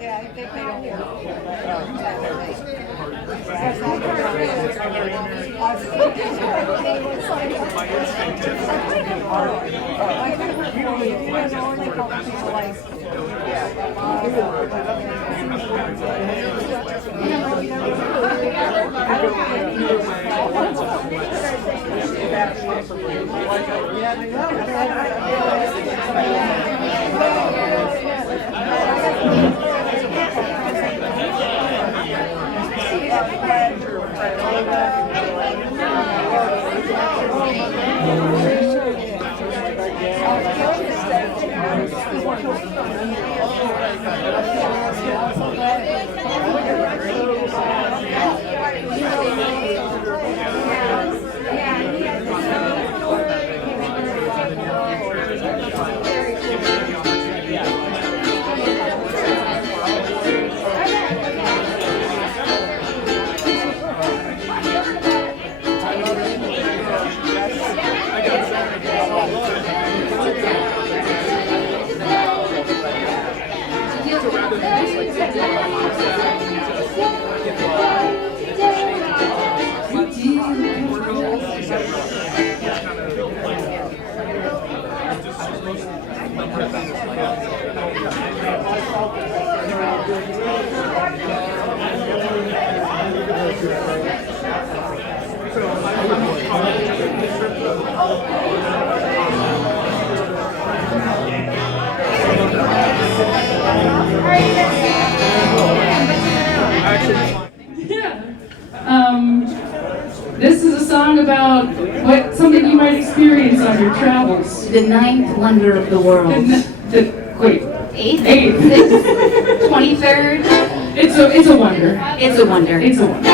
Yeah, I think they don't get This is a song about something you might experience on your travels. The ninth wonder of the world. Wait. Eighth? 23rd? It's a wonder. It's a wonder. It's a wonder.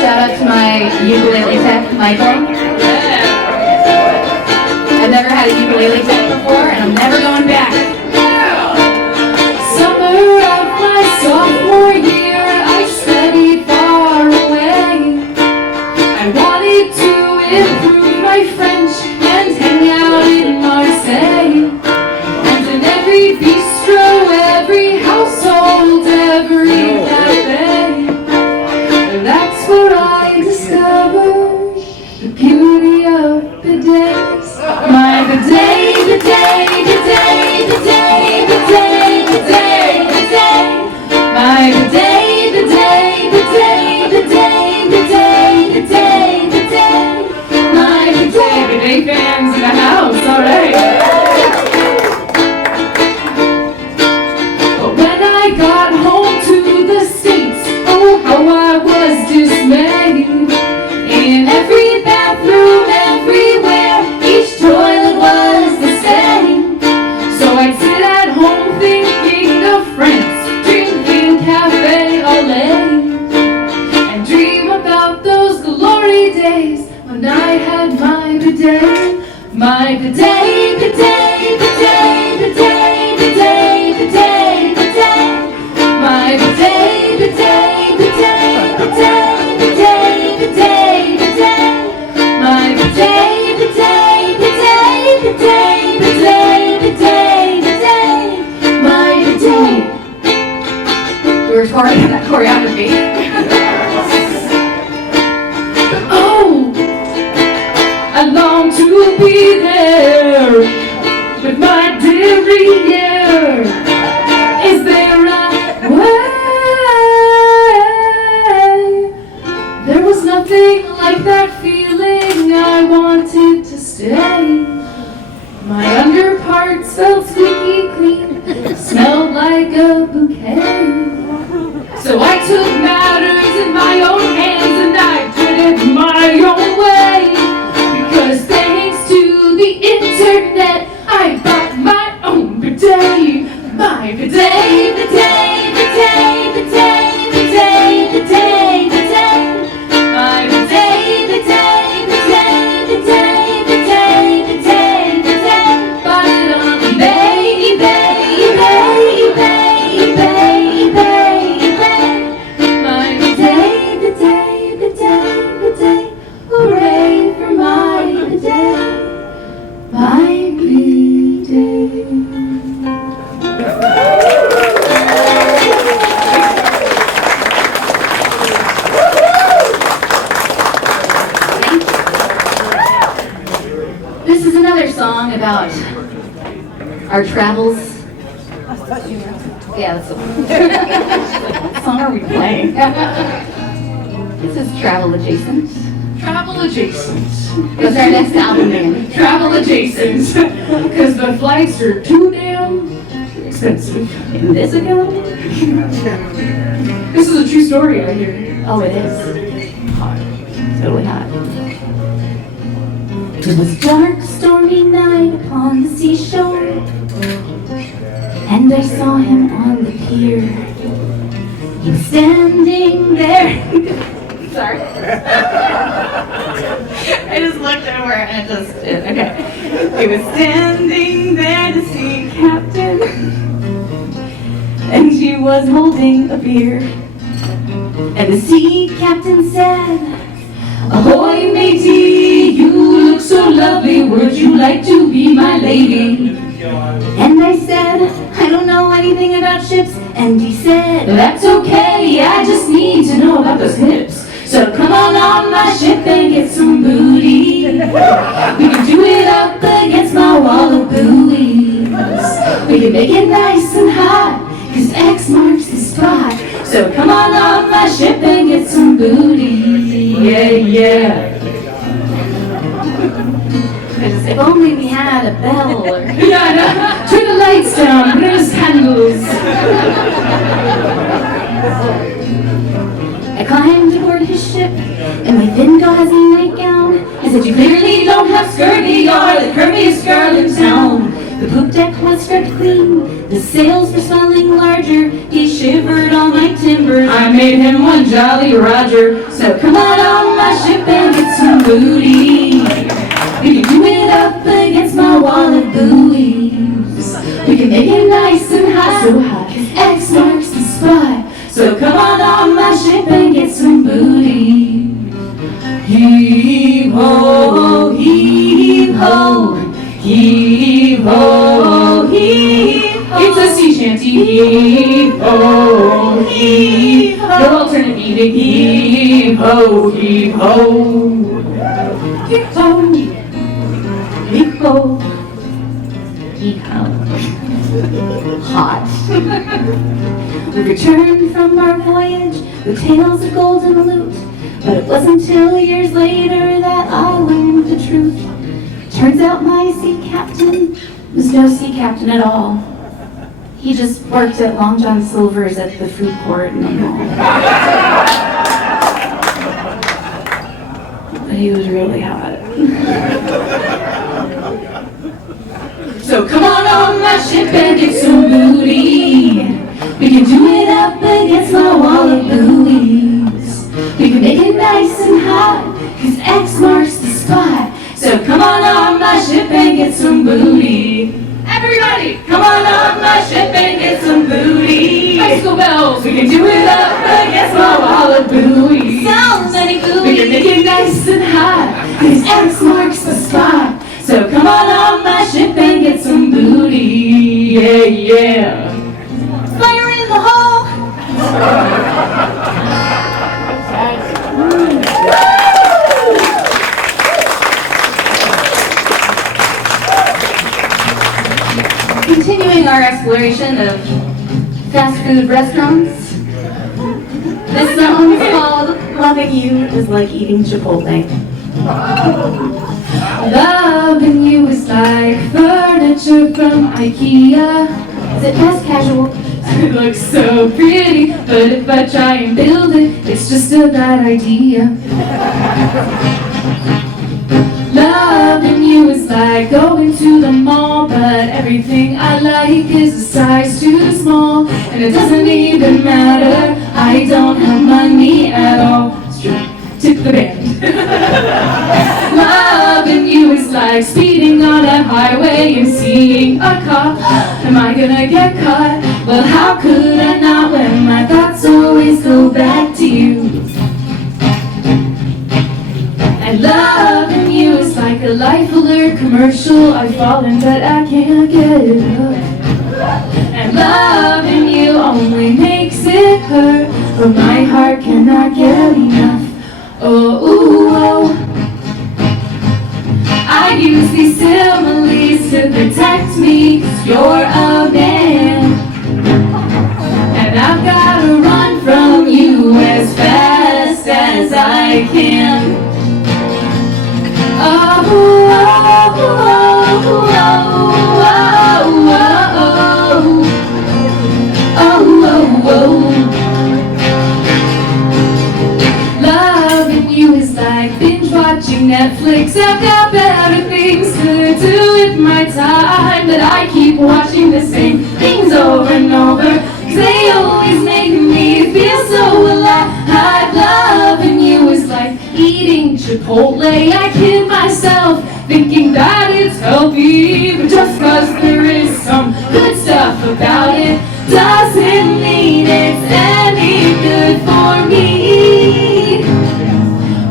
Shout out to my ukulele tech, Michael. I've never had a ukulele tech before, and I'm never going back. Summer of my sophomore year, I studied far away. I wanted to improve my French and hang out in Marseille. And in every bistro, every household, every cafe, that's where I discovered the beauty of bidets. My bidet, bidet, bidet, bidet, bidet, bidet, bidet. My bidet, bidet, bidet, bidet, bidet, bidet, bidet. My bidet, bidet fans in the house, all right. But when I got home to the States, oh how I was dismayed. In every bathroom, everywhere, each toilet was the same. So I'd sit at home thinking of France, drinking cafe au lait, and dream about those glory days when I had my bidet. My bidet, bidet, bidet, bidet, bidet, bidet, bidet. My bidet, bidet, bidet, bidet, bidet, bidet, bidet. My bidet, bidet, bidet, bidet, bidet, bidet, bidet. My bidet. We were touring that choreography. Oh, I long to be there with my derriere. Is there a way? There was nothing like that feeling. I wanted to stay. My underparts felt squeaky clean, smelled like a bouquet. So I took matters in my own hands and I did it my own way. Because thanks to the internet, I got my own bidet. My bidet, bidet, bidet, bidet, bidet, bidet, bidet. My bidet, bidet, bidet, bidet, bidet, bidet, bidet. Bought it on eBay, eBay, eBay, eBay, eBay, eBay, eBay. My bidet, bidet. our travels. Yeah, that's what song are we playing? This is Travel Adjacent. Travel adjacent. What's our next album name? Travel adjacent. Because the flights are too damn expensive. In this economy? This is a true story, I hear. Oh, it is. Hot. Totally hot. It was a dark, stormy night upon the seashore, and I saw him on the pier. He was standing there. Sorry. I just looked over and okay. He was standing there, the sea captain, and he was holding a beer. And the sea captain said, "Ahoy, matey, you look so lovely, would you like to be my lady?" And I said, "I don't know anything about ships." And he said, "That's okay, I just need to know about those hips. So come on my ship and get some booty. We can do it up against my wall of buoys. We can make it nice and hot, 'cause X marks the spot. So come on my ship and get some booty." Yeah, yeah. If only we had a bell or... Yeah, no. Turn the lights down, where's handles? I climbed aboard his ship in my thin gauzy nightgown. I said, "You clearly don't have scurvy, you're the curviest girl in town." The poop deck was scrubbed clean, the sails were swelling larger. He shivered all my timbers, I made him one Jolly Roger. so come on my ship and get some booty. We can do it up against my wall of buoys. We can make it nice and hot, so hot, 'cause X marks the spot. So come on my ship and get some booty. Heave ho, heave ho, heave ho, heave ho. It's a sea shanty. Heave ho, heave ho. No alternate meaning. Heave ho, heave ho. Heave ho. Heave-ho. Heave-ho. Hot. We returned from our voyage with tales of golden loot, but it wasn't till years later that I learned the truth. Turns out my sea captain was no sea captain at all. He just worked at Long John Silver's at the food court in the mall. But he was really hot. So come on my ship and get some booty. We can do it up against my wall of buoys. We can make it nice and hot, 'cause X marks the spot. So come on my ship and get some booty. Everybody, come on my ship and get some booty. Bicycle bells. We can do it up against my wall of buoys. So many buoys. We can make it nice and hot, 'cause X marks the spot. So come on my ship and get some booty. Yeah, yeah. Fire in the hole. Continuing our exploration of fast food restaurants. This song is called "Loving You is Like Eating Chipotle." Loving you is like furniture from IKEA. Is it fast casual? It looks so pretty, but if I try and build it, it's just a bad idea. Loving you is like going to the mall, but everything I like is a size too small. And it doesn't even matter, I don't have money at all. It's true. Tip the band. Loving you is like speeding on a highway and seeing a cop. Am I gonna get caught? Well, how could I not when my thoughts always go back to you? And loving you is like a life alert commercial. I've fallen but I can't get it up. And loving you only makes it hurt, but my heart cannot get enough. Oh, ooh, oh. I I use these similes to protect me, 'cause you're a man. And I've gotta run from you as fast as I can. Oh, oh, oh, oh, oh, oh, oh. Loving you is like binge watching Netflix. I've got better things to do with my time, but I keep watching the same things over and over, 'cause they always make me feel so alive. Loving you is like eating Chipotle. I kid myself thinking that it's healthy, but just 'cause there is some good stuff about it doesn't mean it's any good for me.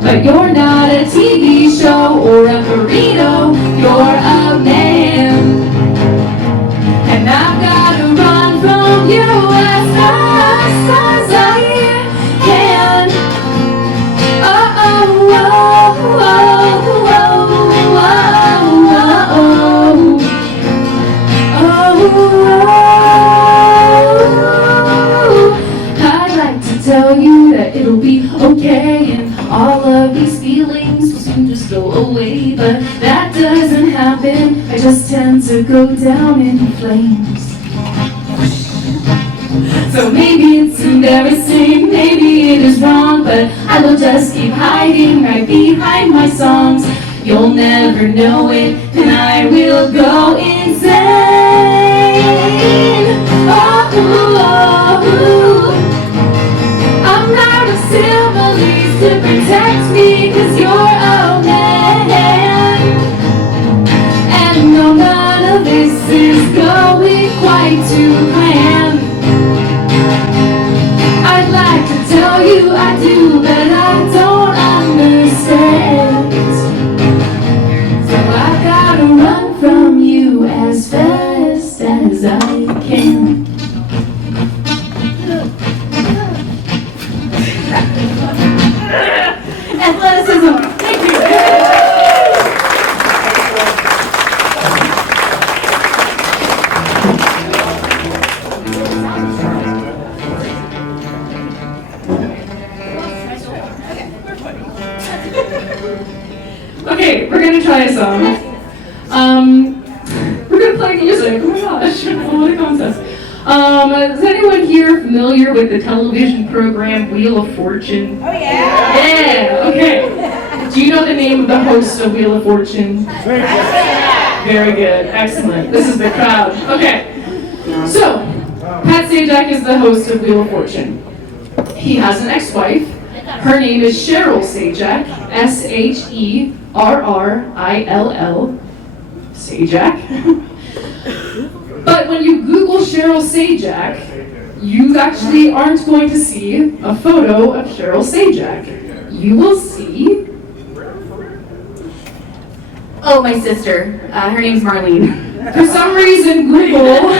But you're not a TV show or a burrito, you're a man. And I've gotta run from you as fast as I can. Oh, oh, oh, oh, oh, oh, oh. I'd like to tell you that it'll be okay and all of these feelings will soon just go away, but that doesn't happen. I just tend to go down in flames. So maybe it's embarrassing, maybe it is wrong, but I will just keep hiding right behind my songs. You'll never know it, and I will go insane. Oh, oh, oh. I'm out of similes to protect me, 'cause you're a man. And no, none of this is going quite to plan. I'd like to tell you I do, but I don't understand. So I gotta run from you as fast as I can. Athleticism. Thank you. Okay, we're gonna try a song. We're gonna play music. Oh my gosh, what a contest. Is anyone here familiar with the television program Wheel of Fortune? Oh yeah! Yeah, okay. Do you know the name of the host of Wheel of Fortune? Very good, excellent. This is the crowd. Okay, so Pat Sajak is the host of Wheel of Fortune. He has an ex-wife. Her name is Cheryl Sajak, Sherrill, Sajak. But when you Google Cheryl Sajak, you actually aren't going to see a photo of Cheryl Sajak. You will see... Oh, my sister. Her name's Marlene. For some reason, Google,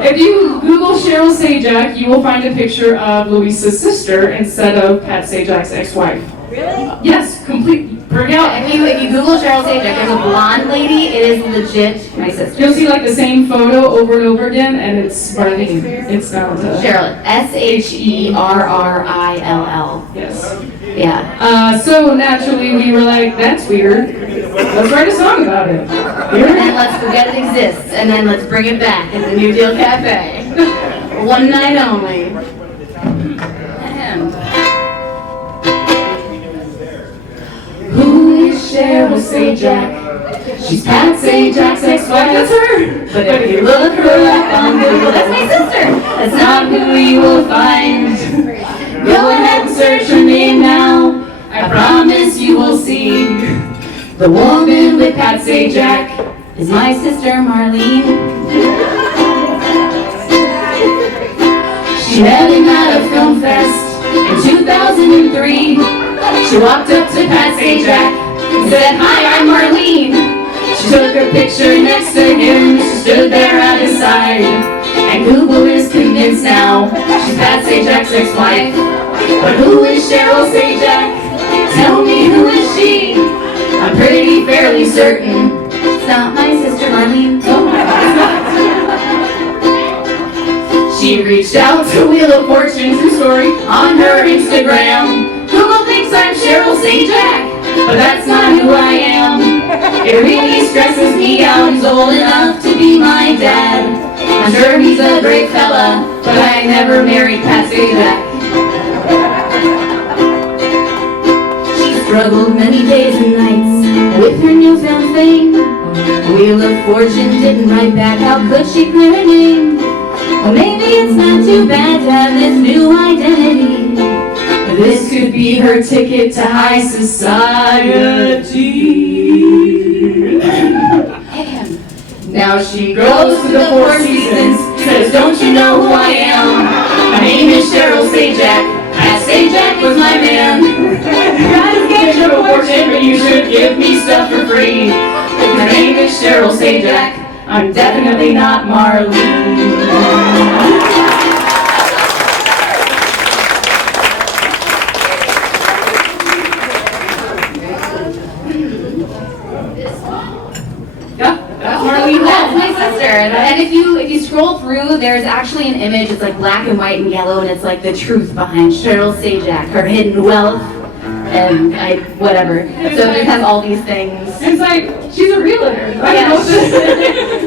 if you Google Cheryl Sajak, you will find a picture of Louisa's sister instead of Pat Sajak's ex-wife. Really? Yes, complete. Bring out. If you Google Cheryl Sajak, there's a blonde lady. It is legit my sister. You'll see like the same photo over and over again, and it's Marlene. It's not Cheryl. Sherrill. Yes. Yeah. So naturally, we were like, that's weird. Let's write a song about it. And then let's forget it exists, and then let's bring it back at the New Deal Cafe. One night only. Who is Cheryl Sajak? She's Pat Sajak's ex-wife. That's her. But if you look her up on Google, that's my sister. That's not who you will find. Go ahead and search her name now. I promise you will see. The woman with Pat Sajak is my sister Marlene. She met him at a film fest in 2003. She walked up to Pat Sajak and said, "Hi, I'm Marlene." She took a picture next to him. She stood there at his side. And Google is convinced now she's Pat Sajak's ex-wife. But who is Cheryl Sajak? Tell me, who is she? I'm pretty fairly certain it's not my sister Marlene. She reached out to Wheel of Fortune's story on her Instagram. Google thinks I'm Cheryl Sajak, but that's not who I am. It really stresses me out. He's old enough to be my dad. I'm sure he's a great fella, but I never married Pat Sajak. She struggled many days and nights with her newfound fame. Wheel of Fortune didn't write back. How could she clear her name? Well, maybe it's not too bad to have this new identity. This could be her ticket to high society. Now she goes to the Four Seasons, says, don't you know who I am? My name is Cheryl Sajak. Pat Sajak was my man. Gotta get your fortune, but you should give me stuff for free. My name is Cheryl Sajak. I'm definitely not Marlene. That's my sister. And if you scroll through, there's actually an image. It's like black and white and yellow, and it's like the truth behind Cheryl Sajak, her hidden wealth, and whatever. So it has all these things. It's like, she's a realtor. Yeah,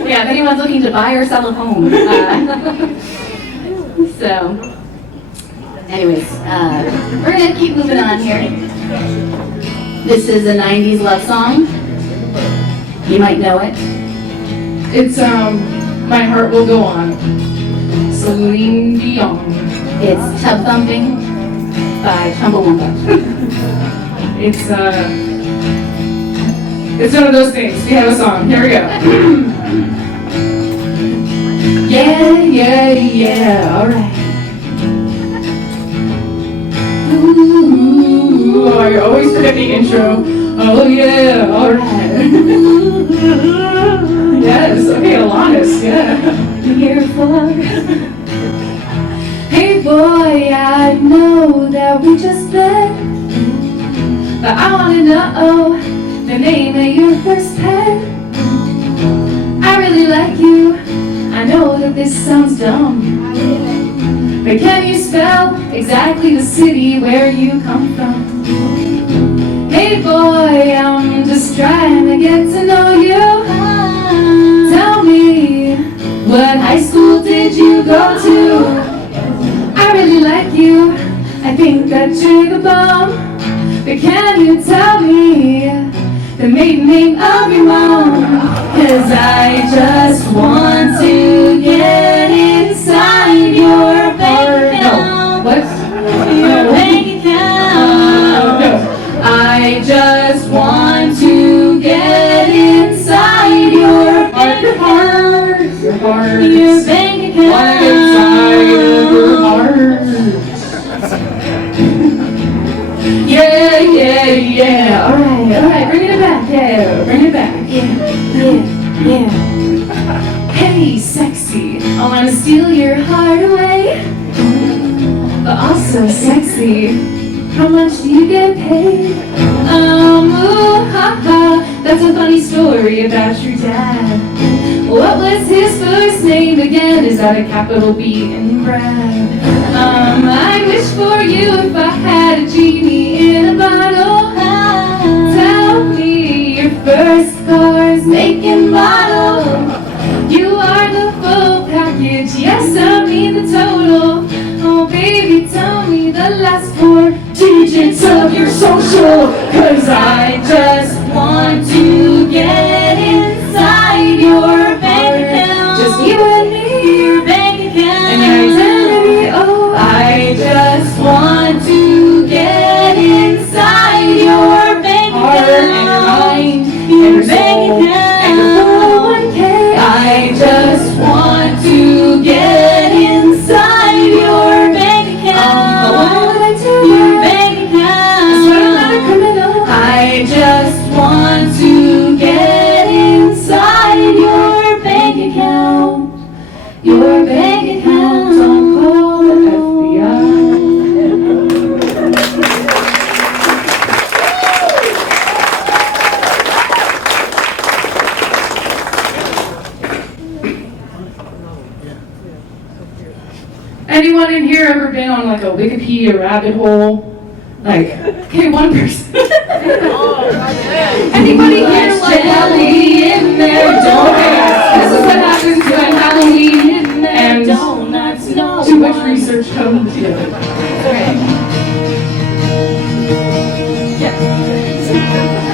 yeah, if anyone's looking to buy or sell a home. So, anyways, we're gonna keep moving on here. This is a 90s love song. You might know it. It's My Heart Will Go On. Celine Dion. It's Tub Thumping by Chumbawamba. It's one of those things. We have a song. Here we go. Yeah, yeah, yeah. All right. Ooh, I always forget the intro. Oh yeah, all right. Yes. Okay, Alanis. Yeah. Here for. Hey boy, I know that we just met, but I wanna know the name of your first pet. I really like you. I know that this sounds dumb, but can you spell exactly the city where you come from? Hey boy, I'm just trying to get to know you. Tell me, what high school did you go to? I really like you. I think that you're the bomb. But can you tell me the maiden name of your mom? 'Cause I just want to get inside your bank account. What? Your bank account. I just want to get inside your bank account. Your heart. Your bank account. Inside your heart. Yeah, yeah, yeah. All right. Bring it back. Yeah, bring it back. Yeah. Hey, sexy. I wanna steal your heart away, but also sexy. How much do you get paid? Ooh, ha ha. That's a funny story about your dad. What was his first name again? Is that a capital B in Brad? I wish for you if I had a genie in a bottle. Tell me your first car's make and model. You are the full package, yes, I mean the total. Oh baby, tell me the last 4 digits of your social. 'Cause I just want to get inside your bank account. Just you and me, your bank account. And your identity, oh, I just want to get inside your bank account. And your mind, your bank account. And your 401k. I just want to get inside your bank account. What would I do? Your bank account. I swear I'm not a criminal. I just want to get inside your bank account. Your bank account. Don't call the FBI. Anyone in here ever been on like a Wikipedia rabbit hole? Like, okay, one person. Anybody here like jelly in their donuts? This is what happens when Halloween and donuts, no too much research comes together.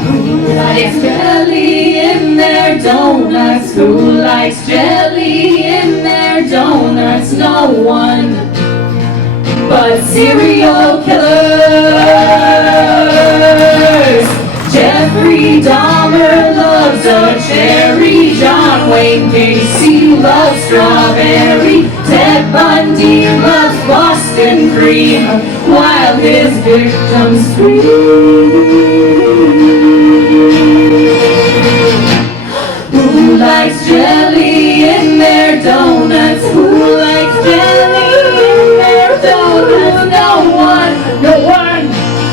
Who likes jelly in their donuts? Who likes jelly in their donuts? No one but serial killers. Jeffrey Dahmer loves a cherry. John Wayne Gacy loves strawberry. Ted Bundy loves Boston cream while his victims scream. Who likes jelly in their donuts? Who likes jelly in their donuts? No one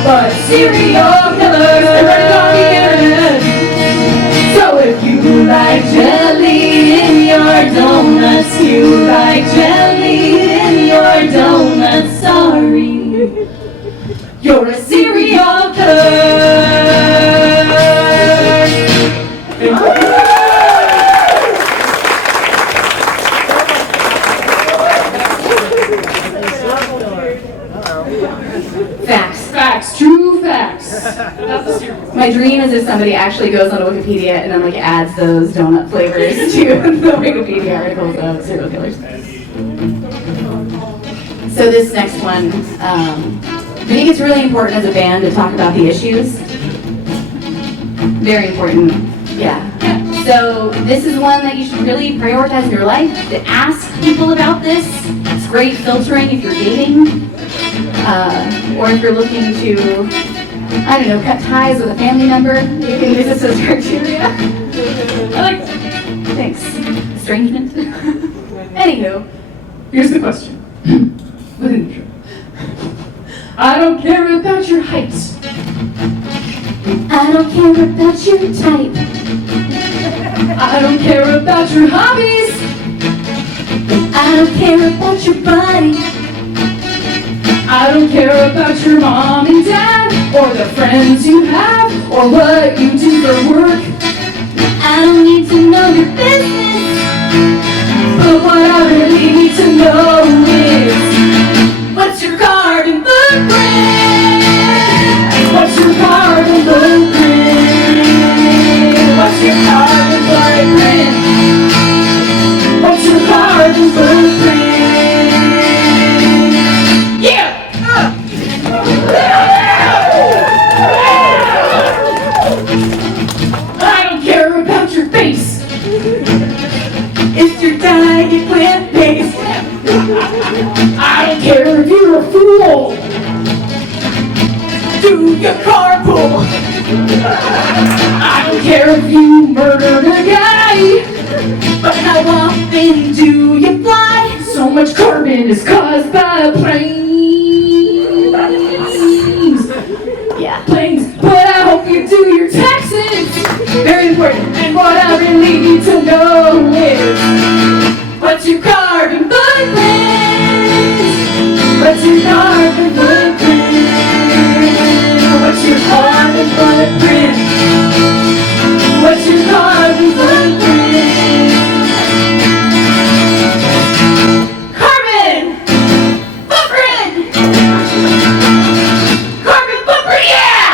but serial killers. Everybody on the internet. So if you like jelly in your donuts, you like jelly in your donuts. Sorry, you're a serial killer. Facts, true facts. My dream is if somebody actually goes on Wikipedia and then like adds those donut flavors to the Wikipedia articles of serial killers. So this next one, I think it's really important as a band to talk about the issues. Very important, yeah. So this is one that you should really prioritize in your life, to ask people about this. It's great filtering if you're dating. Or if you're looking to, I don't know, cut ties with a family member, you can use this as criteria. I like, thanks. Estrangement. Anywho, Here's the question. With an intro. I don't care about your height. I don't care about your type. I don't care about your hobbies. I don't care about your body. I don't care about your mom and dad, or the friends you have, or what you do for work. I don't need to know your business. But what I really need to know is, What's your carbon footprint? what's your carbon footprint? What's your carbon footprint? What's your carbon footprint? Yeah! I don't care about your face. Is your diet plant-based? I don't care if you're a fool. Do you carpool? I don't care if you murdered a guy. But how often do you fly? So much carbon is caused by planes. Yeah, Planes. But I hope you do your taxes. very important. And what I really need to know is, What's your carbon footprint? what's your carbon footprint? What's your carbon footprint? What's your carbon footprint? Carbon footprint! Carbon footprint, yeah!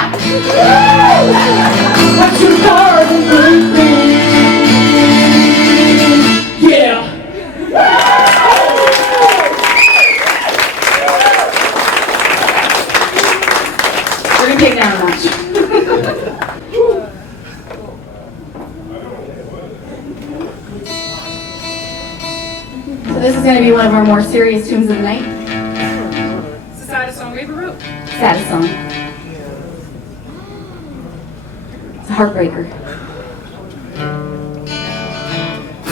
What's your carbon footprint? Yeah. We're gonna take it down a notch. So this is gonna be one of our more serious tunes of the night. It's the saddest song we ever wrote. Saddest song. It's a heartbreaker.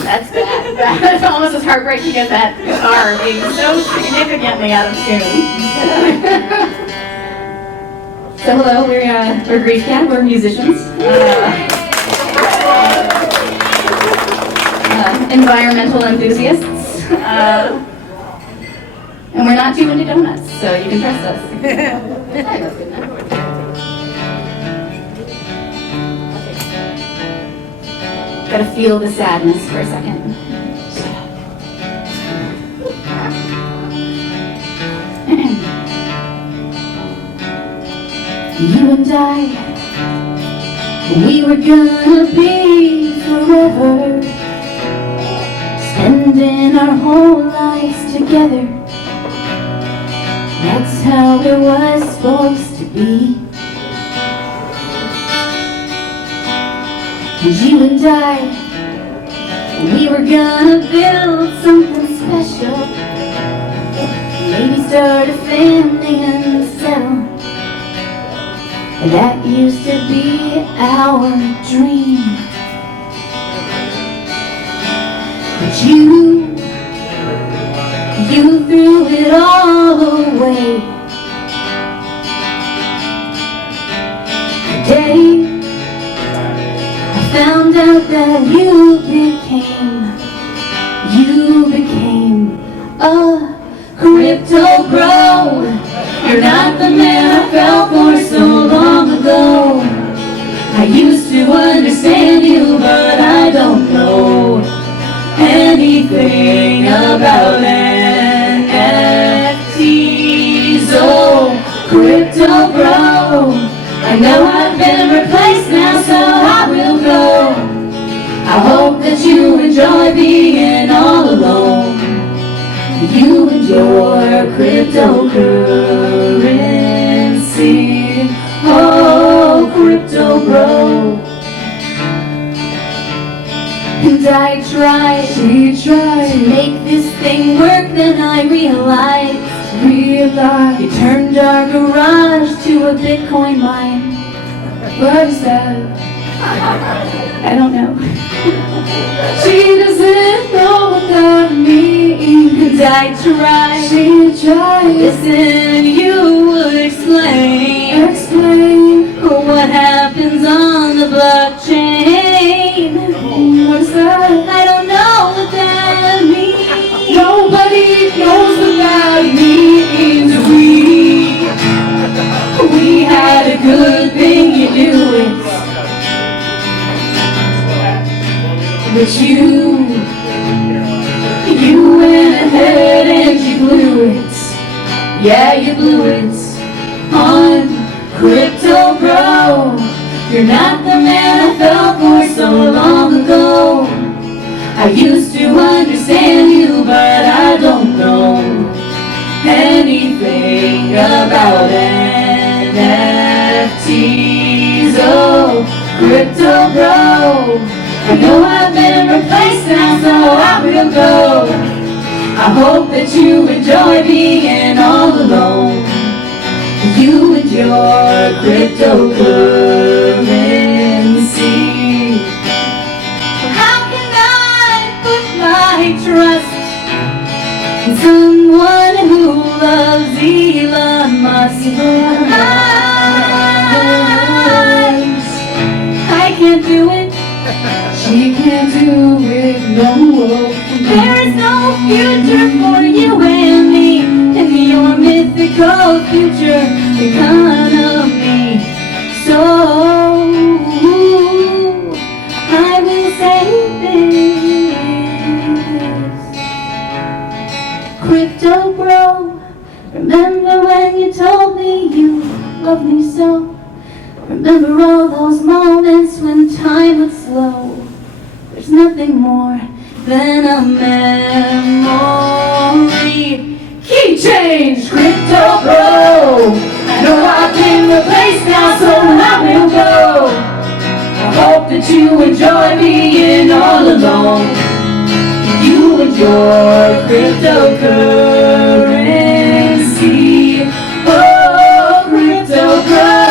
That's bad. That's almost as heartbreaking as that guitar being so significantly out of tune. So hello, we're Grief Cat, we're musicians. Environmental enthusiasts. And we're not too into donuts, so you can trust us. That's good enough. Gotta feel the sadness for a second. You and I, we were gonna be forever, spending our whole lives together. That's how it was supposed to be. And you and I, we were gonna build something special, maybe start a family and settle. That used to be our dream. But you threw it all away. Today I found out that you became a crypto bro. You're not the man I fell for so long ago. I used to understand you, but I don't know anything about NFTs. Oh, crypto bro, I know I've been replaced now, so I will go. I hope that you enjoy being all alone. You and your cryptocurrency. Oh, crypto bro. And I tried, she tried to make this thing work, then I realized you turned our garage to a Bitcoin mine. What is that? I don't know. She doesn't know what that means. And I tried, she tried. Listen, you would explain what happens on the blockchain. What's that? I don't know what that means. Nobody knows what that means. We had a good thing, you knew it. But you went ahead and you blew it. Yeah, you blew it on crypto bro. You're not the man I fell for so long ago. I used to understand you, but I don't know anything about NFTs. Oh, crypto bro, I know I've been replaced now, so I will go. I hope that you enjoy being all alone. You and your cryptocurrency. How can I put my trust in someone who loves Elon Musk? I can't do it. She can't do it, no. There is no future for you and me in your mythical future economy. So I will say this. Crypto bro, remember when you told me you loved me so? Remember all those moments when time was slow? There's nothing more than a memory. Key change, crypto bro. I know I've been replaced now, so I will go. I hope that you enjoy being all alone. You and your cryptocurrency. Oh, crypto bro.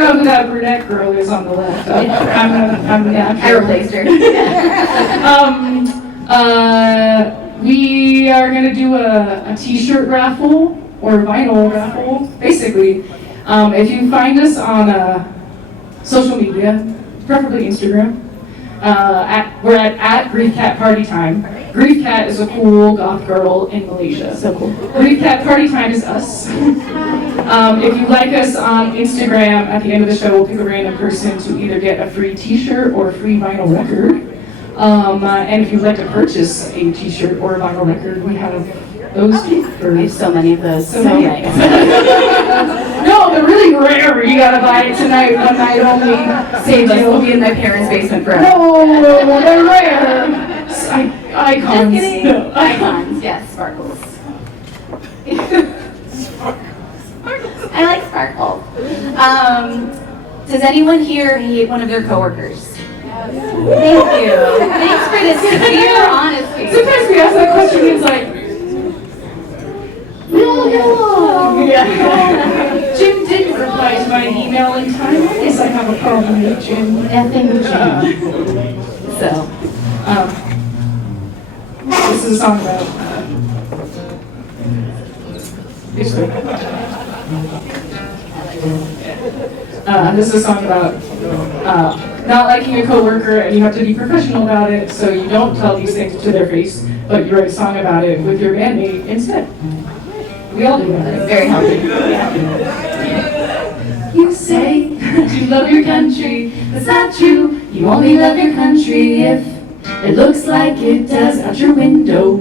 don't know who that brunette girl is on the left. I replaced her. We are going to do a t-shirt raffle or vinyl raffle, basically. If you find us on social media, preferably Instagram, we're at Grief Cat Party Time. Grief Cat is a cool goth girl in Malaysia. So cool. Grief Cat Party Time is us. If you like us on Instagram, at the end of the show, we'll pick a random person to either get a free t-shirt or a free vinyl record. And if you'd like to purchase a t-shirt or a vinyl record, we have those too. We have so many of those. So many. No, they're really rare. You gotta buy it tonight, one night only. Save us. We'll be in my parents' basement forever. No, they're rare. Icons. Just kidding. No. Icons. Yes, sparkles. I like sparkle. Does anyone here hate one of their coworkers? Thank you. Thanks for this sincere honesty. Sometimes we ask that question and it's like, we all get along. Yeah. Jim didn't reply to my email in time. I guess I have a problem with Jim. Effing Jim. So, this is a song about this is a song about not liking a coworker, and you have to be professional about it, so you don't tell these things to their face, but you write a song about it with your bandmate instead. We all do that. very healthy. You say that you love your country, that's not true. You only love your country if it looks like it does out your window.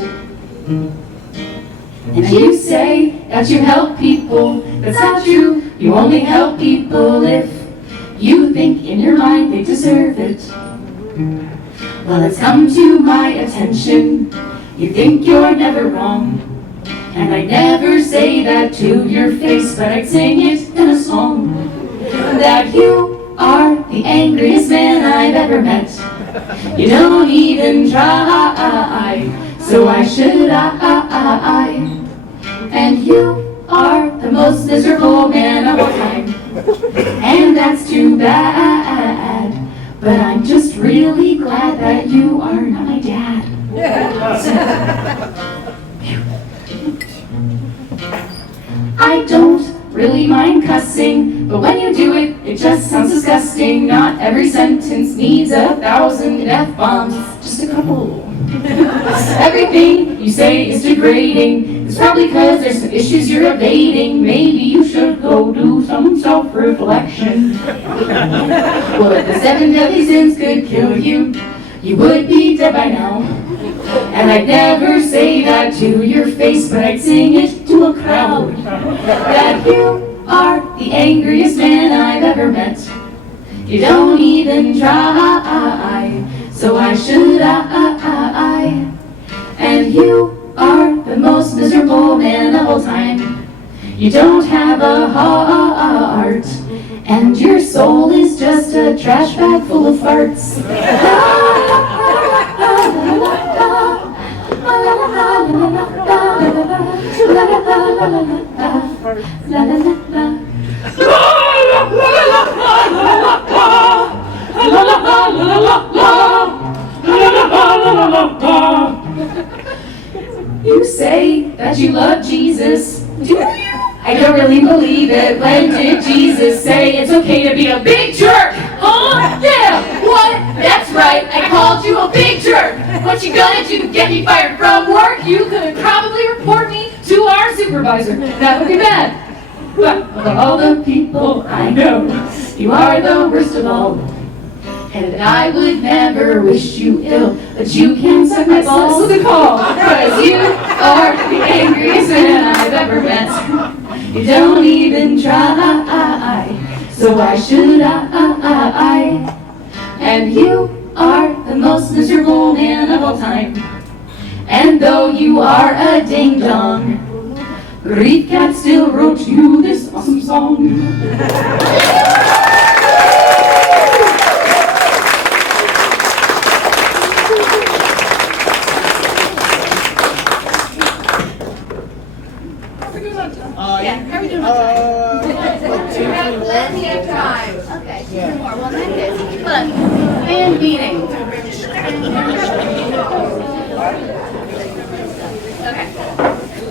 And you say that you help people, that's not true. You only help people if you think in your mind they deserve it. Well, it's come to my attention, you think you're never wrong. And I never say that to your face, but I'd sing it in a song. That you are the angriest man I've ever met. You don't even try, so why should I? And you are the most miserable man of all time. And that's too bad, but I'm just really glad that you are not my dad. I don't really mind cussing, but when you do it, it just sounds disgusting. Not every sentence needs 1,000 F-bombs, just a couple. Everything you say is degrading. It's probably because there's some issues you're evading. Maybe you should go do some self-reflection. Well, if the 7 deadly sins could kill you, you would be dead by now. And I'd never say that to your face, but I'd sing it to a crowd. That you are the angriest man I've ever met. You don't even try, so why should I? And you are the most miserable man of all time. You don't have a heart, and your soul is just a trash bag full of farts. You say that you love Jesus. Do you? I don't really believe it. When did Jesus say it's okay to be a big jerk? Huh? Yeah, what? That's right, I called you a big jerk. What you gonna do, get me fired from work? You could probably report me to our supervisor. That would be bad. But of all the people I know, you are the worst of all. And I would never wish you ill, but you can suck my balls to call. Cause you are the angriest man I've ever met. You don't even try, so why should I? And you are the most miserable man of all time. And though you are a ding-dong, Grief Cat still wrote you this awesome song. Yeah, how are we doing? plenty of time. Okay, two more. Well, that is. Look, fan beating. Okay.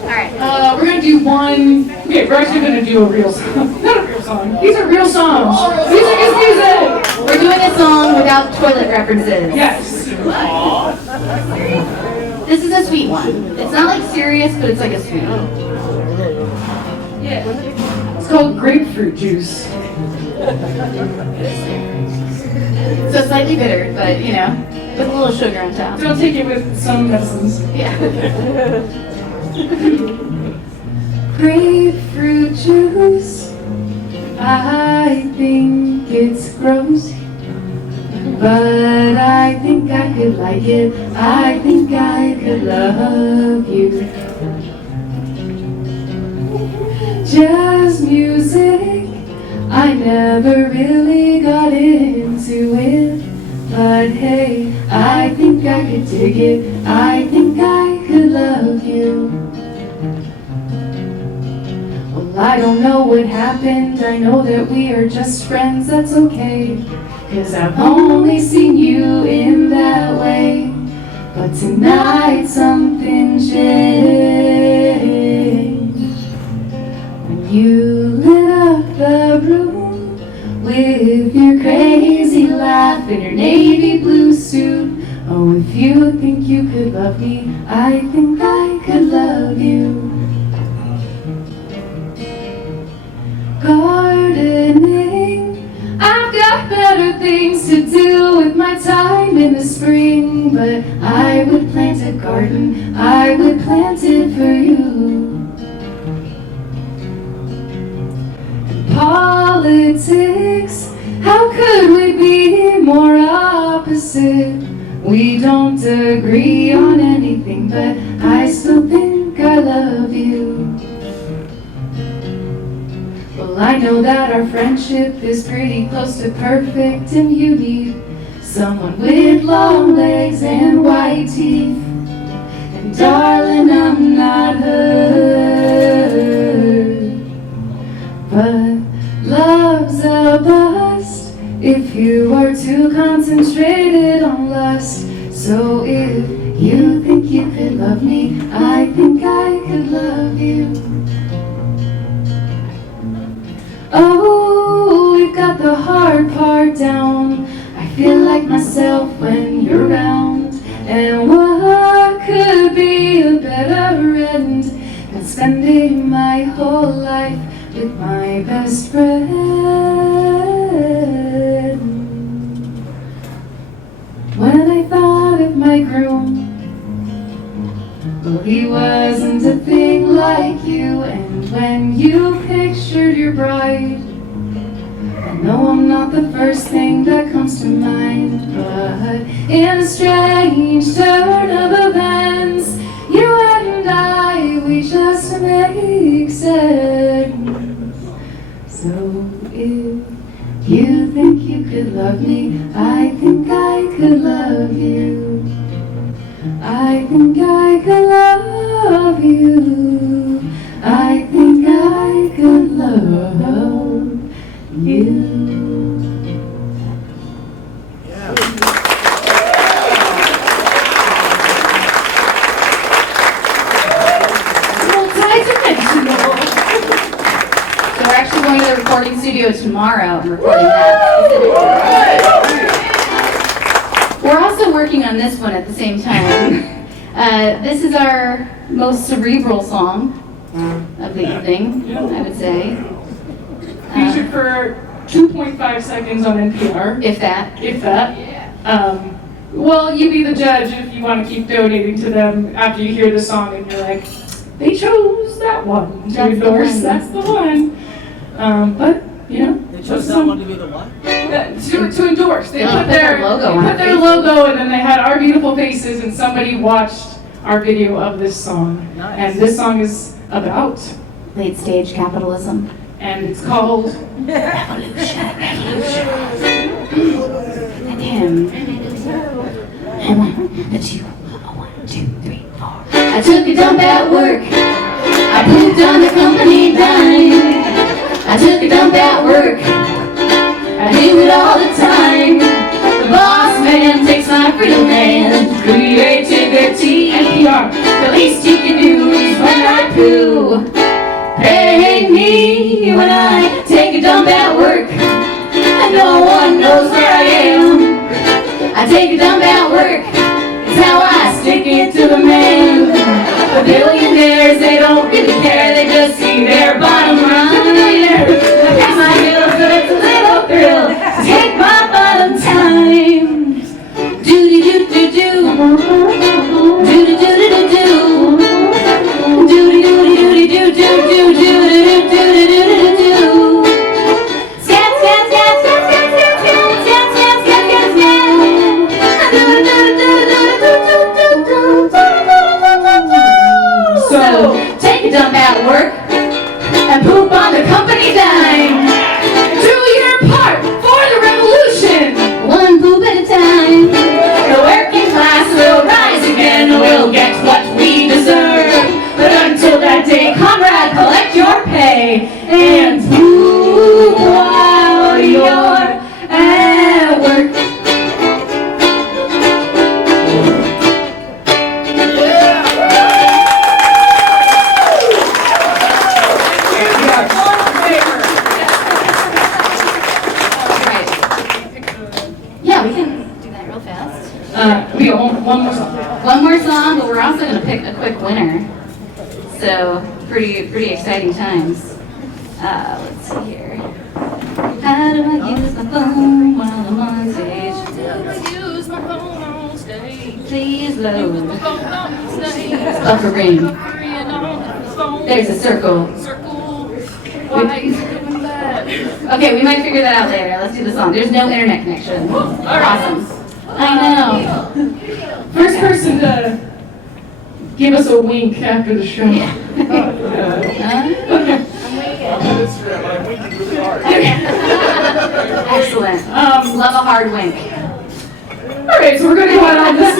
All right. We're gonna do one. Okay, we're actually gonna do a real song. Not a real song. These are real songs. Music is music. We're doing a song without toilet references. Yes. This is a sweet one. It's not like serious, but it's like a sweet one. Yeah. It's called grapefruit juice. So slightly bitter, but you know, with a little sugar on top. Don't take it with some medicines. Yeah. Grapefruit juice, I think it's gross, but I think I could like it. I think I could love you. Jazz music, I never really got into it, but hey, I think I could dig it. I think I could love you. Well, I don't know what happened. I know that we are just friends, that's okay, 'cause I've only seen you in that way. But tonight something changed when you lit up the room with your crazy laugh and your navy blue suit. Oh, if you think you could love me, I think I could love you. Gardening, I've got better things to do with my time in the spring, but I would plant a garden, I would plant it for you. And politics, how could we be more opposite? We don't agree on anything, but I still think I love you. Well, I know that our friendship is pretty close to perfect, and you need someone with long legs and white teeth. And darling, I'm not hurt, but love's a bust if you are too concentrated on lust. So if you think you could love me, I think I could love you. Oh, we've got the hard part down. I feel like myself when you're around. And what could be a better end than spending my whole life with my best friend? When I thought of my groom, well, he wasn't a thing like you. And when you pictured your bride, I know I'm not the first thing that comes to mind, but in a strange turn of events, you and I, we just make sense. So if you think you could love me, I think I could love you. I think I could love you. I think I could love you. Multi-dimensional. So we're actually going to the recording studio tomorrow and recording that specifically. We're also working on this one at the same time. This is our most cerebral song of the evening, I would say. Featured for 2.5 seconds on NPR. If that. If that. Well, you be the judge if you want to keep donating to them after you hear the song and you're like, they chose that one to endorse. That's the one. But, you know. They chose that one to be the what? To endorse. They put their logo on They put their logo, and then they had our beautiful faces, and somebody watched our video of this song. Nice. And this song is about, Late stage capitalism. and it's called Revolution. And him. And one, a two, a 1, 2, 3, 4. I took a dump at work. I pooped on the company dime. I took a dump at work. I do it all the time. The boss man takes my freedom and creativity. NPR. The least you can do is when I poo. Pay me when I take a dump at work. And no one knows where I am. I take a dump at work. It's how I stick it to the man. The billionaires, they don't really care. They just see their bottom line. That's my little good, it's a little thrill. Take my bottom time. Do-de-do-do-do. Do-de-do-do-do-do. Do-de-do-de-do-de-do-do-do-do-do-do-do-do-do. Scat, scat, scat, scat, scat, scat, scat, scat, scat, scat, scat, scat. Do-do-do-do-do-do-do-do-do-do-do-do-do-do. So, take a dump at work and poop on the company dime. Do your part for the revolution. One poop at a time. The working class will rise again. We'll get what we deserve. But until that day, comrade, collect your pay and poop while you're at work. Yeah, we can do that real fast. We got one more song. One more song, but we're also going to pick a quick winner. So, pretty exciting times. Let's see here. How do I use my phone while I'm on stage? Use my phone on stage. Please load. Phone on stage. Buffering. Hurrying on the phone. There's a circle. Circle. Why are you doing that? Okay, we might figure that out later. Let's do the song. There's no internet connection. Awesome. I know. First person to give us a wink after the show. Excellent. Love a hard wink. Alright, so we're going to go out on this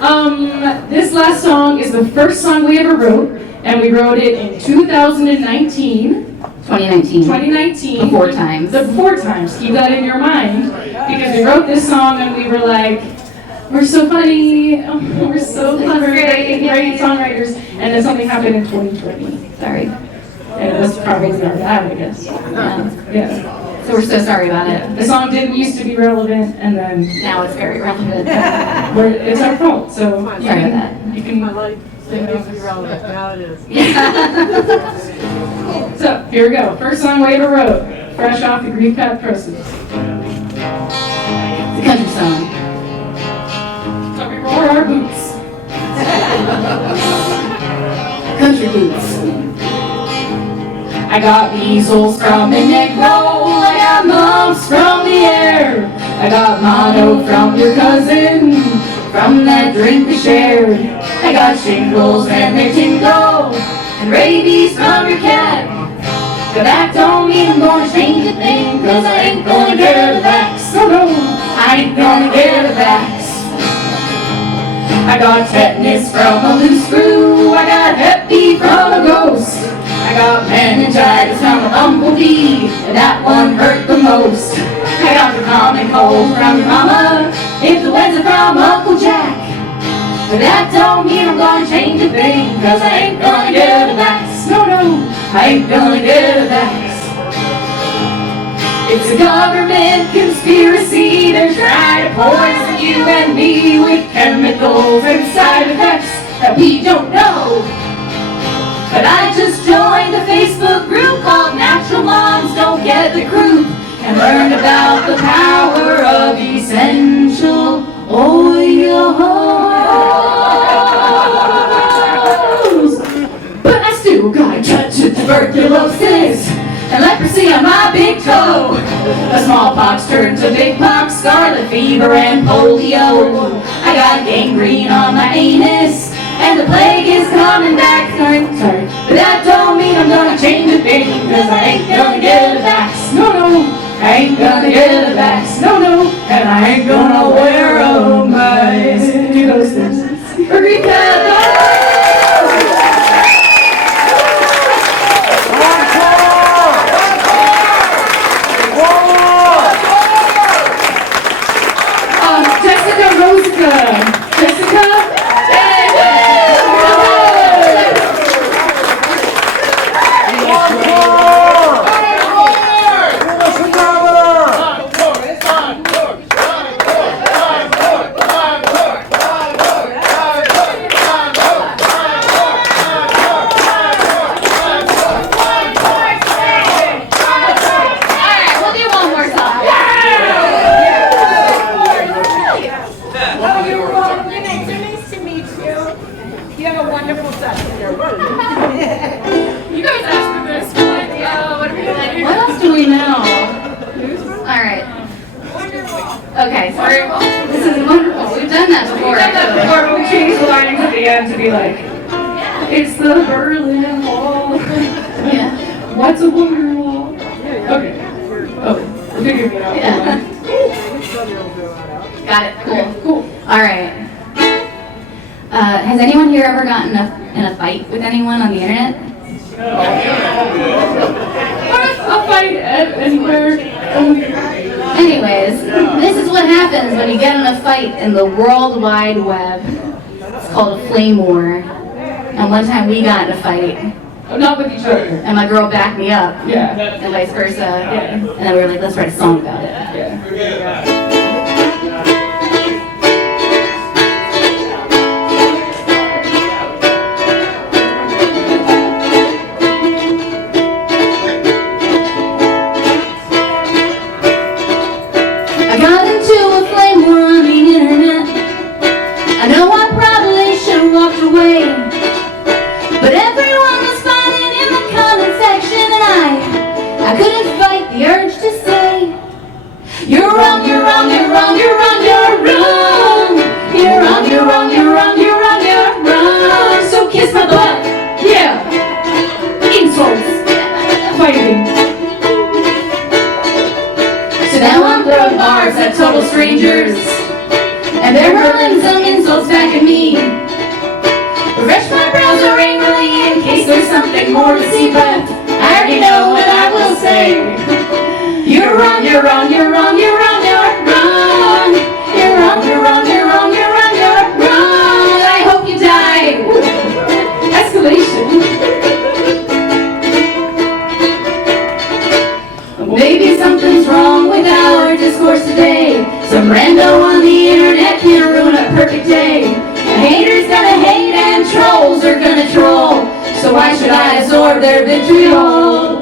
note. This last song is the first song we ever wrote, and we wrote it in 2019. 2019. Before times. The before times. Keep that in your mind. Because we wrote this song and we were like, we're so funny, we're so clever, great songwriters. And then something happened in 2020. Sorry. And it was probably our bad, I guess. Yeah. So we're so sorry about it. The song didn't used to be relevant, and then Now it's very relevant. it's our fault. So Sorry about that. You can. It used to be relevant, now it is. So here we go. First song we ever wrote, fresh off the Grief Cat presses. It's a country song. So we roll our boots. Country boots. I got measles from a neck roll. I got mumps from the air. I got mono from your cousin, from that drink we shared. I got shingles and they tingle, and rabies from your cat. But that don't mean I'm gonna change a thing, cause I ain't gonna get a vax. No, no, I ain't gonna get a vax. I got tetanus from a loose screw. I got hep B from a ghost. I got meningitis from a bumblebee, and that one hurt the most. I got the common cold from your mama, influenza from Uncle Jack. But that don't mean I'm gonna change a thing, cause I ain't gonna get a vax. No, no, I ain't gonna get a vax. It's a government conspiracy. They're trying to poison you and me with chemicals and side effects that we don't know. But I just joined a Facebook group called Natural Moms Don't Get the Croup and learned about the power of essential oils. But I still got a touch of tuberculosis and leprosy on my big toe. A smallpox turned to big pox, scarlet fever and polio. I got gangrene on my anus, and the plague is coming back. Sorry. But that don't mean I'm gonna change a thing, cause I ain't gonna get a vax. No, no, I ain't gonna get a vax. No, no, and I ain't gonna wear a mask. Do those things. Grief Cat. Okay, so this is wonderful. We've done that before. We've done that before, but we changed the linings at the end to be like, it's the Berlin Wall. Yeah. What's a wonder wall? Okay. Oh, we're figuring it out. Yeah. Got it. Cool. All right. Has anyone here ever gotten in a fight with anyone on the internet? A fight anywhere. Anyways, this is what happens when you get in a fight in the World Wide Web. It's called a flame war. And one time we got in a fight. Oh, not with each other. And my girl backed me up. Yeah. And vice versa. Yeah. And then we were like, let's write a song about it. Yeah. I got into a flame war on the internet. I know I probably should have walked away, but everyone was fighting in the comment section, and I couldn't fight the urge to say, you're wrong, you're wrong, you're wrong, you're wrong, you're wrong. You're wrong, you're wrong, you're wrong, you're wrong, you're wrong. So kiss my butt. Yeah. Insults. Fighting. So now I'm throwing bars at total strangers, and they're hurling some insults back at me. Refresh my browser angrily in case there's something more to see, but I already know what I will say. You're wrong, you're wrong, you're wrong, you're wrong, you're wrong. You're wrong, you're wrong, you're wrong, you're wrong, you're wrong. I hope you die. Escalation. Maybe something's wrong with our discourse today. Some rando on the internet can ruin a perfect day. A hater's gonna hate and trolls are gonna troll. So why should I absorb their vitriol?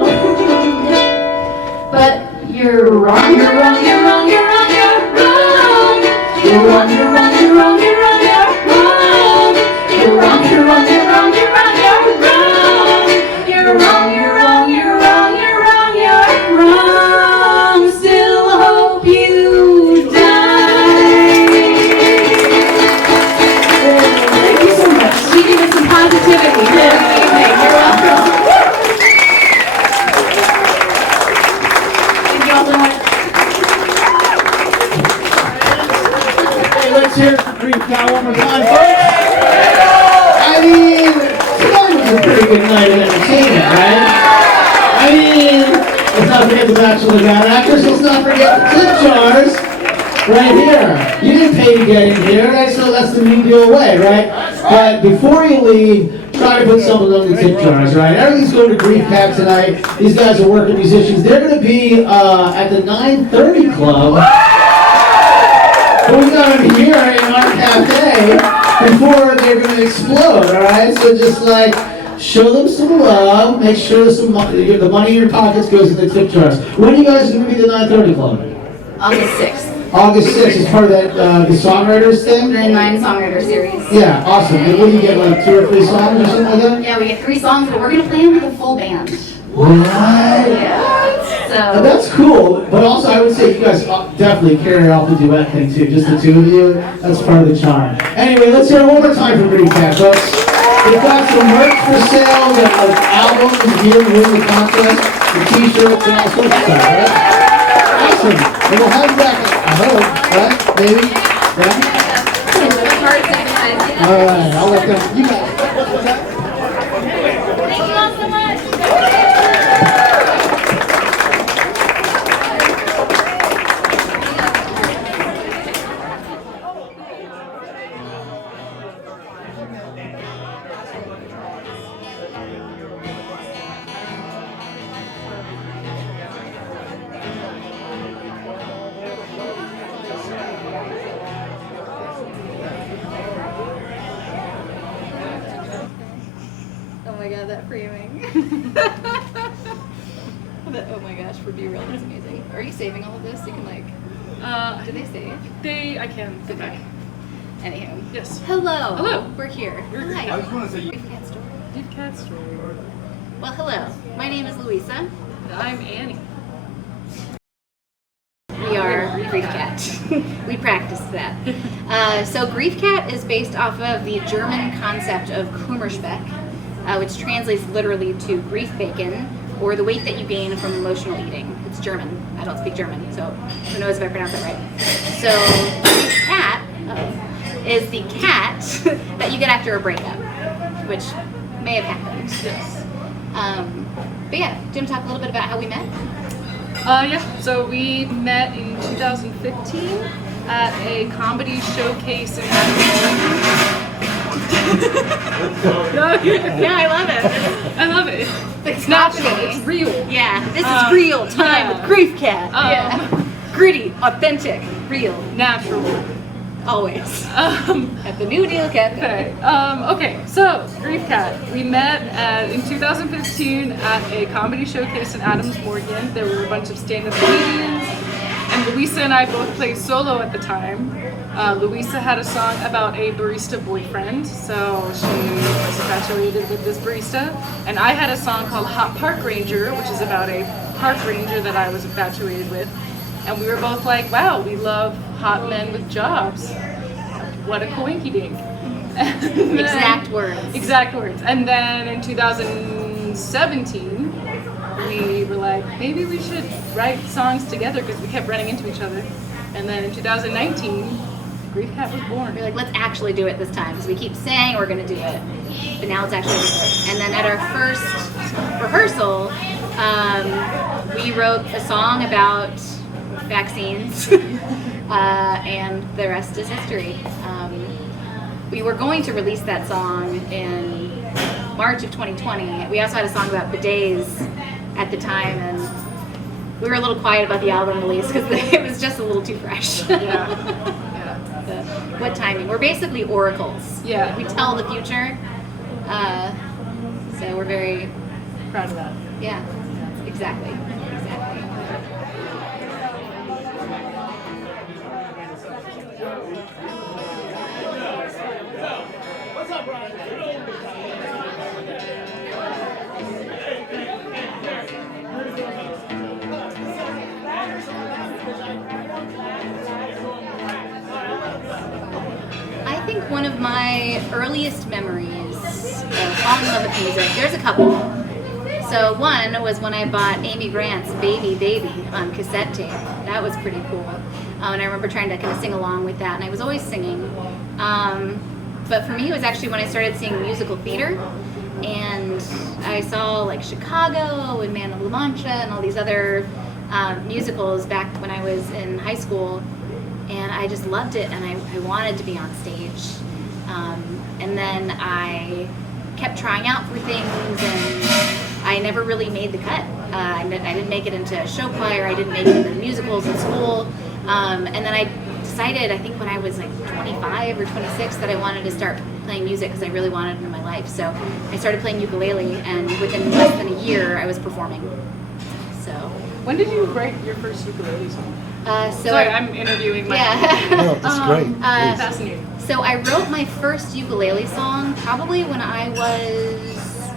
But you're wrong, you're wrong, you're wrong, you're wrong, you're wrong. You're wrong, you're wrong, you're wrong, you're wrong, you're wrong. You're wrong, you're wrong, you're wrong, you're wrong, you're wrong. You're wrong, you're wrong, you're wrong, you're wrong, you're wrong. Still hope you die. Thank you so much. She gave us some positivity. You're welcome. Thank you all so much. Hey, let's hear it for Grief Cat one more time, folks. I mean, tonight was a pretty good night of entertainment, right? I mean, let's not forget the Bachelor Bad Actress. Let's not forget the tip jars right here. You didn't pay to get in here, right? So that's the new deal away, right? But before you leave, try to put something on the tip jars, right? Everything's going to Grief Cat tonight. These guys are working musicians. They're going to be at the 9:30 Club. But we got them here in our cafe before they're going to explode, all right? So just like show them some love. Make sure some money, the money in your pockets goes in the tip jars. When are you guys going to be at the 9:30 Club? August 6th, August 6th is part of that the songwriters thing. the 9 songwriter series. Yeah, awesome. And what do you get, like 2 or 3 songs or something like that? Yeah, we get 3 songs, but we're gonna play them with a full band. Right. Yeah. So That's cool, but also I would say you guys definitely carry off the duet thing too, just the 2 of you. That's part of the charm. Anyway, let's hear it one more time for Grief Cat, folks. We've got some merch for sale, the albums here, the contest, the t-shirts, and all sorts of stuff, right? Awesome. And we'll have you back, I hope, right? Maybe? Yeah? All right, I'll let them, you guys. thank you all so much. Oh my god, that framing. Oh my gosh, for B-roll, that's amazing. Are you saving all of this? You can like, do they save? I can. Okay. Anywho. Yes. Hello. Hello. We're here. Hi. I just want to say Grief Cat story. Grief Cat story. Well, hello. My name is Louisa. I'm Annie. We are Grief Grief Cat. We practiced that. So Grief Cat is based off of the German concept of Kummerspeck, which translates literally to grief bacon, or the weight that you gain from emotional eating. It's German. I don't speak German, so who knows if I pronounced that right. So Grief Cat is the cat that you get after a breakup, which may have happened. Yes. But yeah, do you want to talk a little bit about how we met? Yeah, so we met in 2015 at a comedy showcase in No, Yeah, I love it. I love it. It's Natural, happening. it's real. Yeah, this is real time with Grief Cat. Yeah. Gritty, authentic, real, Natural. always. At the New Deal Cafe. Okay, so Grief Cat. We met in 2015 at a comedy showcase in Adams Morgan. There were a bunch of stand-up comedians, and Louisa and I both played solo at the time. Louisa had a song about a barista boyfriend, so she was infatuated with this barista. And I had a song called Hot Park Ranger, which is about a park ranger that I was infatuated with. And we were both like, wow, we love hot men with jobs. What a coinky-dink. Exact words. Exact words. And then in 2017, we were like, maybe we should write songs together because we kept running into each other. And then in 2019, Grief Cat was born. We're like, let's actually do it this time, because we keep saying we're going to do it, but now it's actually going to do it. And then at our first rehearsal, we wrote a song about vaccines, and the rest is history. We were going to release that song in March of 2020. We also had a song about bidets at the time, and we were a little quiet about the album release because it was just a little too fresh. Yeah. What timing? We're basically oracles. Yeah. We tell the future. So we're very Proud of that. Yeah, exactly. I think one of my earliest memories of falling in love with music, there's a couple. So one was when I bought Amy Grant's Baby Baby on cassette tape. That was pretty cool. And I remember trying to kind of sing along with that, and I was always singing. But for me, it was actually when I started seeing musical theater, and I saw like Chicago and Man of La Mancha and all these other musicals back when I was in high school, and I just loved it, and I wanted to be on stage. And then I kept trying out for things, and I never really made the cut. I didn't make it into a show choir, I didn't make it into musicals in school, and then I decided, I think when I was like 25 or 26, that I wanted to start playing music because I really wanted it in my life. So I started playing ukulele, and within less than a year I was performing. So When did you write your first ukulele song? Sorry, I'm interviewing my No, that's great. Please. fascinating. So I wrote my first ukulele song probably when I was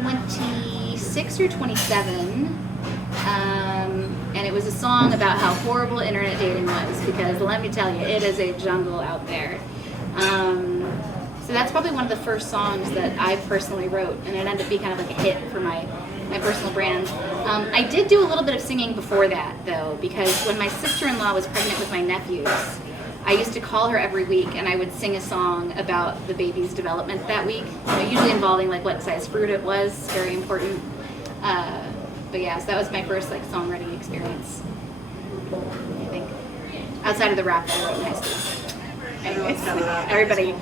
26 or 27. And it was a song about how horrible internet dating was, because let me tell you, it is a jungle out there. So that's probably one of the first songs that I personally wrote, and it ended up being kind of like a hit for my personal brand. I did do a little bit of singing before that, though, because when my sister-in-law was pregnant with my nephews, I used to call her every week, and I would sing a song about the baby's development that week, usually involving like what size fruit it was, very important. But yeah, so that was my first like songwriting experience, I think, outside of the rap that I wrote in high school. Anyways, everybody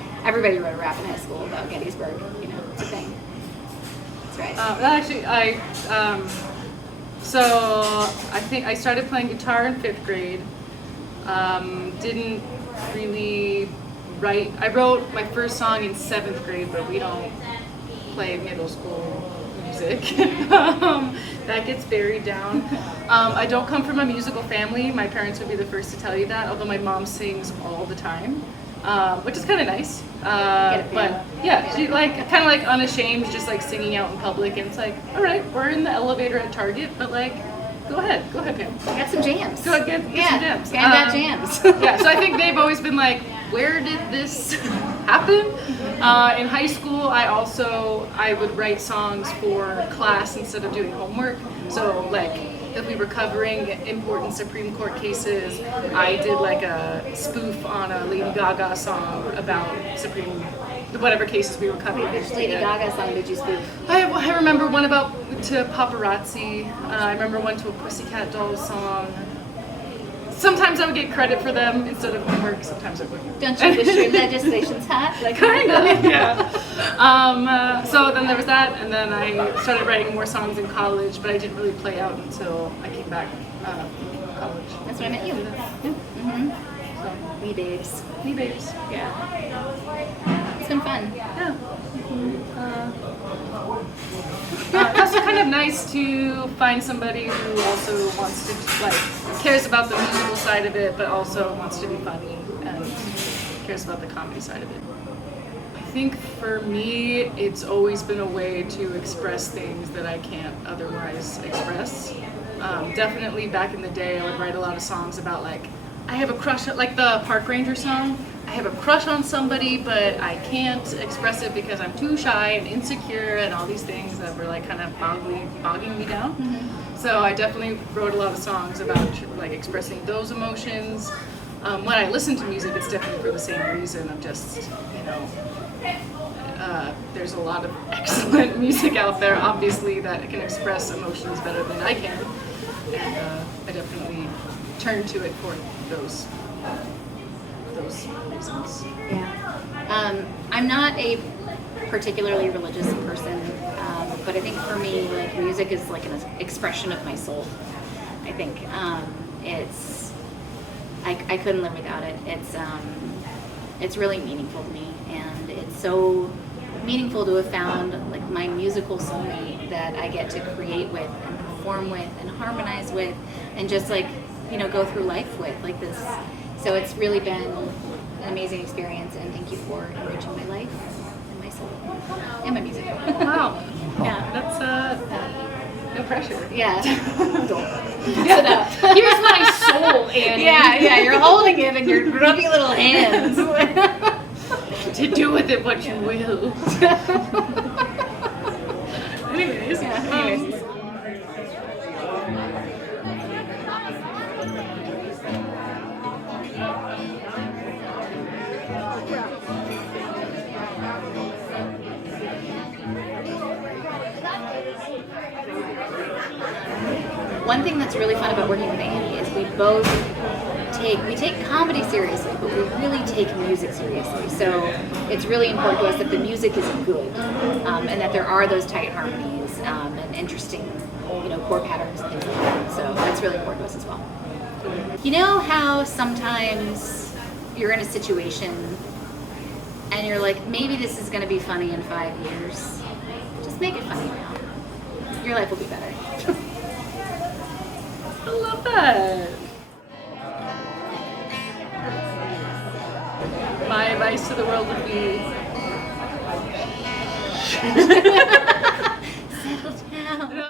wrote a rap in high school about Gettysburg. You know, it's a thing. That's right. So I think I started playing guitar in 5th grade. Didn't really write. I wrote my first song in 7th grade, but we don't play middle school music. That gets buried down. I don't come from a musical family. My parents would be the first to tell you that, although my mom sings all the time, which is kind of nice. But yeah, she like kind of like unashamed, just like singing out in public, and it's like, all right, we're in the elevator at Target, but like Go ahead, Pam. I got some jams. Go ahead, get some jams. Pam got jams. Yeah, so I think they've always been like, where did this happen? In high school, I would write songs for class instead of doing homework. So like, if we were covering important Supreme Court cases, I did like a spoof on a Lady Gaga song about whatever cases we were covering. Which Lady Gaga song did you spoof? I remember one about to Paparazzi. I remember one to a Pussycat Dolls song. Sometimes I would get credit for them instead of homework. Sometimes I wouldn't. Don't you wish your legislation's hot? Like Kind of, yeah. So then there was that, and then I started writing more songs in college, but I didn't really play out until I came back from college. That's when I met you. So, We babes. me babes. Yeah. It's been fun. Yeah. It's also kind of nice to find somebody who also wants to, like, cares about the musical side of it, but also wants to be funny and cares about the comedy side of it. I think for me, it's always been a way to express things that I can't otherwise express. Definitely back in the day, I would write a lot of songs about, like, I have a crush, like the Park Ranger song. I have a crush on somebody, but I can't express it because I'm too shy and insecure and all these things that were like kind of bogging me down. Mm-hmm. So I definitely wrote a lot of songs about like expressing those emotions. When I listen to music, it's definitely for the same reason of just, you know, there's a lot of excellent music out there, obviously, that can express emotions better than I can. And I definitely turn to it for those reasons. Yeah. I'm not a particularly religious person, but I think for me, like, music is like an expression of my soul. I think I couldn't live without it. It's really meaningful to me, and it's so meaningful to have found like my musical soulmate that I get to create with and perform with and harmonize with and just like, you know, go through life with like this. So it's really been an amazing experience, and thank you for enriching my life and my soul and my music. Wow. Yeah. That's no pressure. Yeah. Yeah. Here's my soul, Annie. Yeah, you're holding it in your grubby little hands. To do with it what you will. Anyways. One thing that's really fun about working with Annie is we both take comedy seriously, but we really take music seriously. So it's really important to us that the music is good, and that there are those tight harmonies and interesting, you know, chord patterns and things like that. So that's really important to us as well. You know how sometimes you're in a situation and you're like, maybe this is going to be funny in 5 years. Just make it funny now. Your life will be better. I love that. My advice to the world would be Settle down.